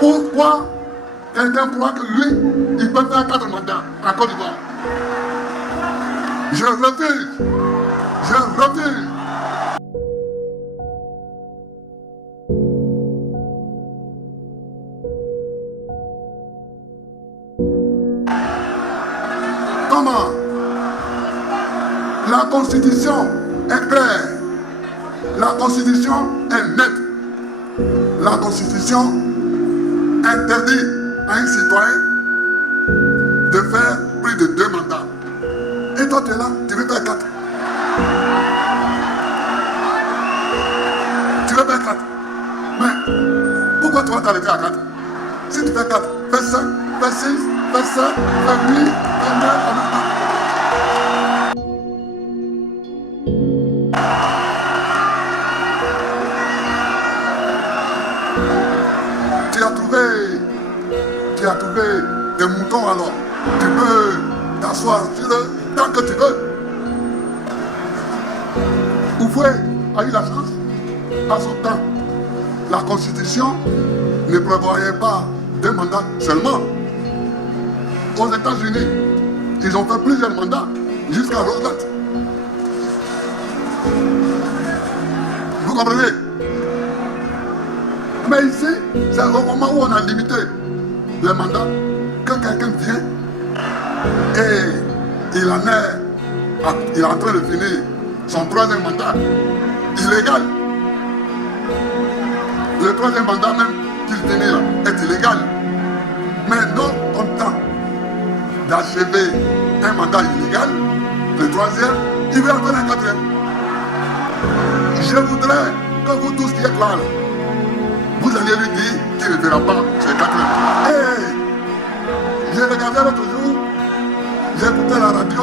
Pourquoi quelqu'un croit que lui, il peut faire 4 mandats en Côte d'Ivoire? Je refuse. Je refuse. Comment? La Constitution est claire. La Constitution est nette. La Constitution interdit à un citoyen de faire plus de 2 mandats. Et toi, tu es là, tu veux faire 4. Tu veux faire 4. Mais pourquoi tu vas t'arrêter à 4? Si tu fais 4, fais 5, fais 6, fais 7, fais 8, fais 9, tu as trouvé des moutons alors. Tu peux t'asseoir sur eux tant que tu veux. Oufoué a eu la chance à son temps. La Constitution ne prévoyait pas 2 mandats seulement. Aux États-Unis, ils ont fait plusieurs mandats jusqu'à Roosevelt. Vous comprenez? Mais ici, c'est au moment où on a limité les mandats que quelqu'un vient et il est en train de finir son 3e mandat illégal. Le 3e mandat même qu'il finit là est illégal. Mais non content d'achever un mandat illégal, le 3e, il veut en faire un 4e. Je voudrais que vous tous qui êtes là, vous allez lui dire qu'il ne verra pas ce 4e. Hey, j'ai regardé l'autre jour, j'écoutais la radio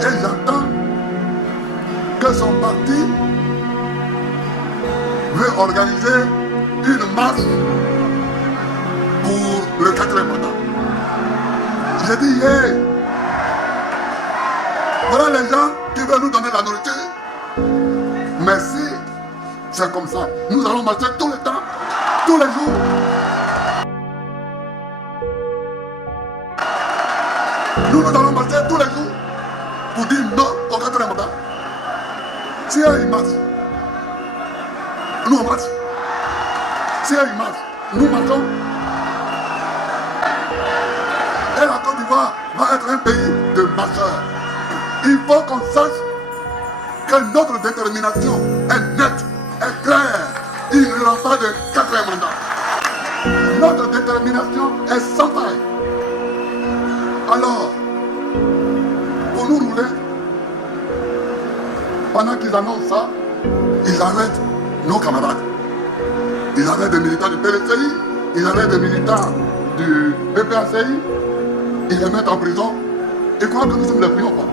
et j'entends que son parti veut organiser une marche pour le 4e mandat. J'ai dit, hey, voilà les gens qui veulent nous donner la nourriture. Mais si c'est comme ça, nous allons marcher tout le temps, tous les jours. Nous allons marcher tous les jours pour dire non au 4e mandat. Si il marche, nous on marche. Si il marche, nous marchons. Et la Côte d'Ivoire va être un pays de marcheurs. Il faut qu'on sache que notre détermination est nette, est claire. Il n'y aura pas de 4e mandat. Notre détermination est sans faille. Alors, pour nous rouler, pendant qu'ils annoncent ça, ils arrêtent nos camarades. Ils arrêtent des militants du PLCI, ils arrêtent des militants du PPACI, ils les mettent en prison. Ils croient que nous sommes les triomphants.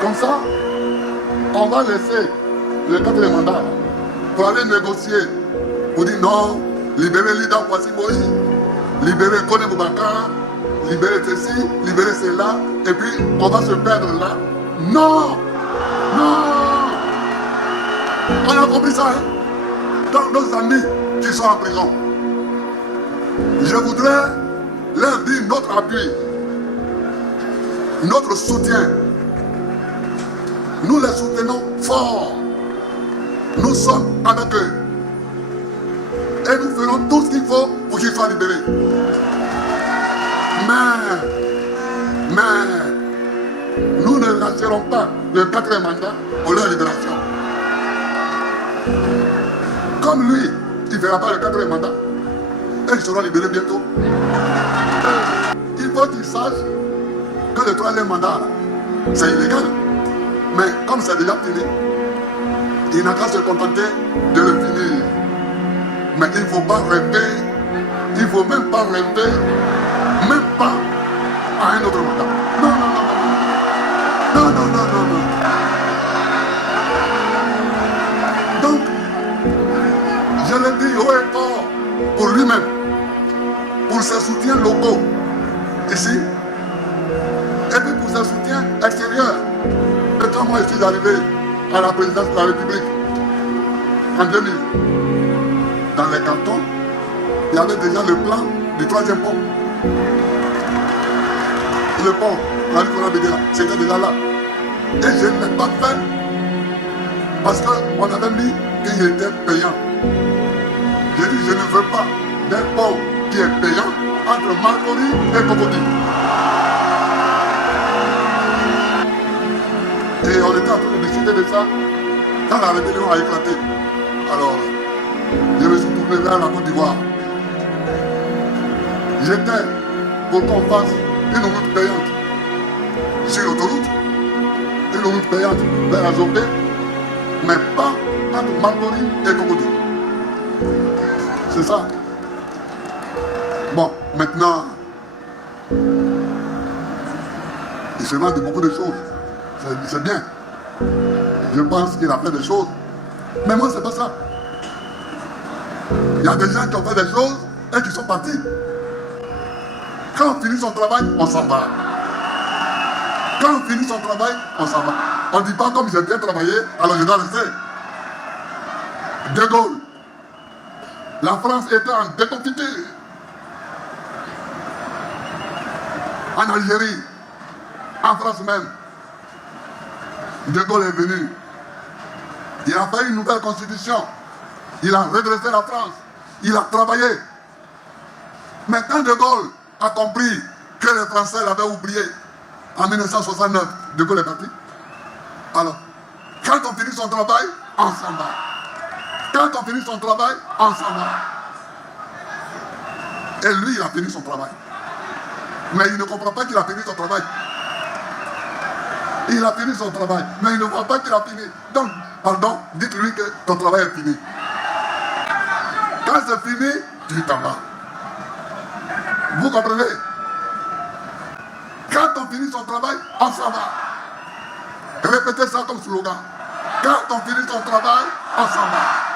Comme ça, on va laisser le 4e mandat pour aller négocier, pour dire non, libérer Lida Kwasi Moïse, libérer Kone Boubacar, libérer ceci, libérer cela, et puis on va se perdre là. Non! Non! On a compris ça, hein? Dans nos amis qui sont en prison, je voudrais leur dire notre appui, notre soutien. Nous les soutenons fort. Nous sommes avec eux. Et nous ferons tout ce qu'il faut pour qu'ils soient libérés. Mais, nous ne lâcherons pas le 4e mandat pour leur libération. Comme lui, il ne fera pas le 4e mandat, et ils seront libérés bientôt. Il faut qu'ils sachent que le 3e mandat, c'est illégal. Mais comme c'est déjà fini, il n'a qu'à se contenter de le finir. Mais il ne faut pas rêver, il ne faut même pas rêver, même pas à un autre mandat. Non, non, non, non, non, non, non, non, non. Donc, je le dis haut et fort pour lui-même, pour ses soutiens locaux, ici, et puis pour ses soutiens extérieurs. Et quand moi je suis arrivé à la présidence de la République en 2000, dans les cartons, il y avait déjà le plan du troisième pont. Le pont, c'était déjà là. Et je ne l'ai pas fait parce qu'on avait mis qu'il était payant. J'ai dit, je ne veux pas d'un pont qui est payant entre Marcory et Cocody. Et on était en train de discuter de ça quand la rébellion a éclaté. Alors, je me suis tourné vers la Côte d'Ivoire. J'étais pour qu'on fasse une route payante sur l'autoroute, une route payante vers la Zopé, mais pas entre Marcory et Cocody. C'est ça. Bon, maintenant, il se demande de beaucoup de choses. C'est bien. Je pense qu'il a fait des choses. Mais moi, c'est pas ça. Il y a des gens qui ont fait des choses et qui sont partis. Quand on finit son travail, on s'en va. Quand on finit son travail, on s'en va. On ne dit pas comme j'ai bien travaillé, alors je dois rester. De Gaulle. La France était en déconfiture. En Algérie, en France même. De Gaulle est venu. Il a fait une nouvelle constitution. Il a redressé la France. Il a travaillé. Mais quand De Gaulle a compris que les Français l'avaient oublié en 1969, De Gaulle est parti. Alors, quand on finit son travail, on s'en va. Quand on finit son travail, on s'en va. Et lui, il a fini son travail. Mais il ne comprend pas qu'il a fini son travail. Il a fini son travail, mais il ne voit pas qu'il a fini. Donc, pardon, dites-lui que ton travail est fini. Quand c'est fini, tu t'en vas. Vous comprenez? Quand on finit son travail, on s'en va. Répétez ça comme slogan. Quand on finit son travail, on s'en va.